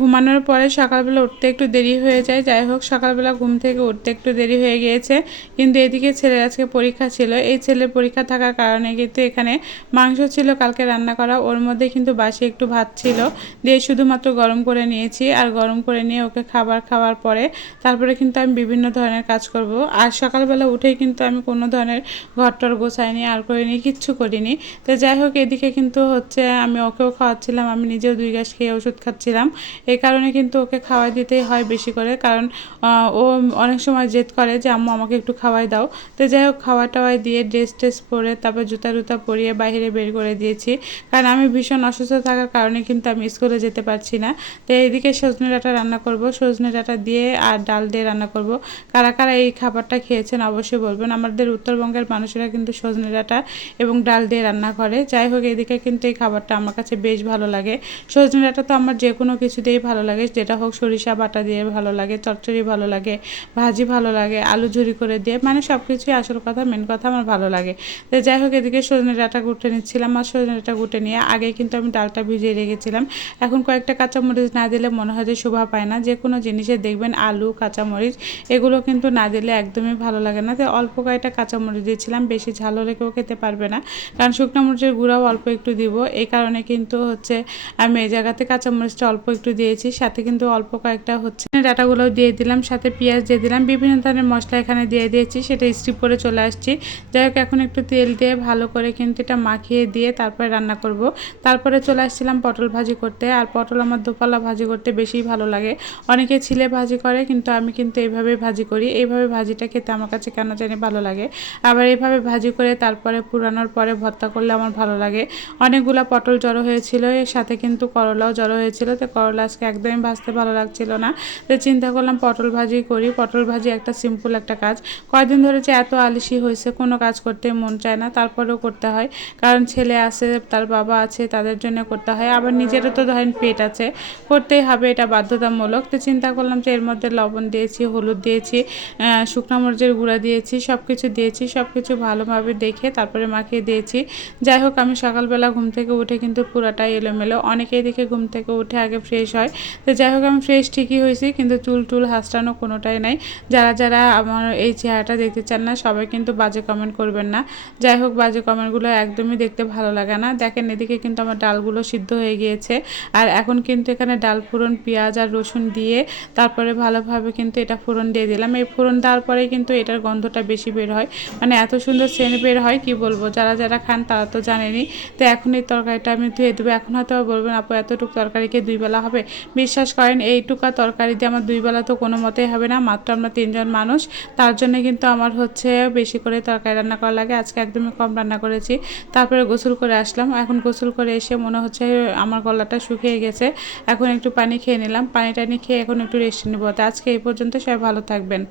ঘুমানোর পরে সকালবেলা উঠতে একটু দেরি হয়ে যায়। যাই হোক, সকালবেলা ঘুম থেকে উঠতে একটু দেরি হয়ে গিয়েছে, কিন্তু এদিকে ছেলের আজকে পরীক্ষা ছিল। এই ছেলের পরীক্ষা থাকার কারণে কিন্তু এখানে মাংস ছিল কালকে রান্না করা, ওর মধ্যে কিন্তু বাসি একটু ভাত ছিল, দিয়ে শুধুমাত্র গরম করে নিয়েছি। আর গরম করে নিয়ে ওকে খাবার খাওয়ার পরে তারপরে কিন্তু আমি বিভিন্ন ধরনের কাজ করব। আর সকালবেলা উঠেই কিন্তু আমি কোনো ধরনের ঘরটর গোছাইনি, আর করিনি, কিচ্ছু করিনি। তো যাই হোক, এদিকে কিন্তু হচ্ছে আমি ওকেও খাওয়াচ্ছিলাম, আমি নিজেও 2 গ্লাস খেয়ে ওষুধ খাচ্ছিলাম। এই কারণে কিন্তু ওকে খাওয়াই দিতেই হয় বেশি করে, কারণ ও অনেক সময় জেদ করে যে আম্মু আমাকে একটু খাওয়াই দাও। তো যাই হোক, খাওয়া টাওয়াই দিয়ে ড্রেস ট্রেস পরে তারপর জুতা টুতা পরিয়ে বাইরে বের করে দিয়েছি, কারণ আমি ভীষণ অসুস্থ থাকার কারণে কিন্তু আমি স্কুলে যেতে পারছি না। তো এইদিকে সজনে ডাঁটা রান্না করব, সজনে ডাঁটা দিয়ে আর ডাল দিয়ে রান্না করব। কারা কারা এই খাবারটা খেয়েছেন অবশ্যই বলবেন। আমাদের উত্তরবঙ্গের মানুষেরা কিন্তু সজনে ডাঁটা এবং ডাল দিয়ে রান্না করে। যাই হোক, এদিকে কিন্তু এই খাবারটা আমার কাছে বেশ ভালো লাগে। সজনে ডাঁটা তো আমার যে কোনো কিছুতেই ভালো লাগে, যেটা হোক সরিষা বাটা দিয়ে ভালো লাগে, চচ্চড়ি ভালো লাগে, ভাজি ভালো লাগে, আলু ঝুরি করে দিয়ে, মানে সব কিছুই আসল কথা, মেন কথা আমার ভালো লাগে। তো যাই হোক, এদিকে সজনে ডাঁটা কুটে নিচ্ছিলাম, আর সজনে ডাঁটা কুটে নিয়ে আগে কিন্তু আমি ডালটা ভিজিয়ে রেখেছিলাম। এখন কয়েকটা কাঁচামরিচ না দিলে মনে হয় যে শোভা পায় না। যে কোনো জিনিসে দেখবেন আলু, কাঁচামরিচ এগুলো কিন্তু না দিলে একদমই ভালো লাগে না। তো অল্প কয়েকটা কাঁচামরিচ দিয়েছিলাম, বেশি ঝাল হলে কেউ খেতে পারবে না, কারণ শুকনো মরিচের গুঁড়াও অল্প একটু দিব। এই কারণে কিন্তু হচ্ছে আমি এই জায়গাতে কাঁচামরিচটা অল্প একটু দিয়েছি, সাথে কিন্তু অল্প কয়েকটা হচ্ছে ডাঁটাগুলোও দিয়ে দিলাম, সাথে পেঁয়াজ দিয়ে দিলাম, বিভিন্ন ধরনের মশলা এখানে দিয়ে দিয়েছি, সেটা স্কিপ করে চলে আসছি। যাই হোক, এখন একটু তেল দিয়ে ভালো করে কিন্তু এটা মাখিয়ে দিয়ে তারপরে রান্না করব। তারপরে চলে আসছিলাম পটল ভাজি করতে, আর পটল আমার দোপালা ভাজি করতে বেশি ভালো লাগে। অনেকে ছিলে ভাজি করে, কিন্তু আমি কিন্তু এইভাবে ভাজি করি। এইভাবে ভাজিটা খেতে আমার কাছে কেন জানি ভালো লাগে। আবার এইভাবে ভাজি করে তারপরে পুরানোর পরে ভর্তা করলে আমার ভালো লাগে। অনেকগুলা পটল জড়ো হয়েছিল, এর সাথে কিন্তু করলাও জড়ো হয়েছিল। তো করলা আজকে একদমই ভাজতে ভালো লাগছিল না, তো চিন্তা করলাম পটল ভাজি করি। পটল ভাজি একটা সিম্পল একটা কাজ। কয়েকদিন ধরে যে এত আলসি হয়েছে, কোনো কাজ করতে মন চায় না, তারপরেও করতে হয়, কারণ ছেলে আছে, তার বাবা আছে, তাদের জন্য করতে হয়। আবার নিজেরও তো ধরেন পেট আছে, করতেই হবে, এটা বাধ্যতামূলক। তো চিন্তা করলাম যে এর মধ্যে লবণ দিয়েছি, হলুদ দিয়েছি, শুকনো মরিচের গুঁড়া দিয়েছি, সব কিছু দিয়েছি, সব কিছু ভালোভাবে দেখে তারপরে মাখিয়ে দিয়েছি। যাই হোক, আমি সকালবেলা ঘুম থেকে উঠে কিন্তু পুরাটাই এলোমেলো। অনেকেই দেখে ঘুম থেকে উঠে আগে ফ্রেশ হয়। তো যাই হোক, আমি ফ্রেশ ঠিকই হয়েছি, কিন্তু চুল টুল হাসটানো কোনোটাই নাই। যারা যারা আমার এই চেহারাটা দেখতে চান না, সবাই কিন্তু বাজে কমেন্ট করবেন না। যাই হোক, বাজে কমেন্টগুলো একদমই দেখতে ভালো লাগে না। দেখেন, এদিকে কিন্তু আমার ডালগুলো সিদ্ধ হয়ে গিয়েছে, আর এখন কিন্তু এখানে ডাল ফোড়ন, পেঁয়াজ আর রসুন দিয়ে তারপরে ভালোভাবে কিন্তু এটা ফোড়ন দিয়ে দিলাম। এই ফোড়ন দেওয়ার পরে কিন্তু এটার গন্ধটা বেশি বের হয়, মানে এত সুন্দর সেন্ট বের হয় কি বলবো। যারা যারা খান তারা তো জানেনই। তো এখন এই তরকারিটা আমি ধুয়ে দেবো। এখন হয়তো বলবেন আপু এতটুকু তরকারিকে 2 বেলা হবে? বিশ্বাস করেন, এইটুকা তরকারি দিয়ে আমার 2 বেলা তো কোনো মতেই হবে না। মাত্র আমরা 3 জন মানুষ, তার জন্য কিন্তু আমার হচ্ছে বেশি করে তরকারি রান্না করা লাগে। আজকে একদমই কম রান্না করেছি। তারপরে গোসল করে আসলাম। এখন গোসল করে এসে মনে হচ্ছে আমার গলাটা শুকিয়ে গেছে। এখন একটু পানি খেয়ে নিলাম, পানি টানি খেয়ে এখন একটু রেস্ট নেবো। তো আজকে এই পর্যন্ত, সবাই ভালো থাকবেন।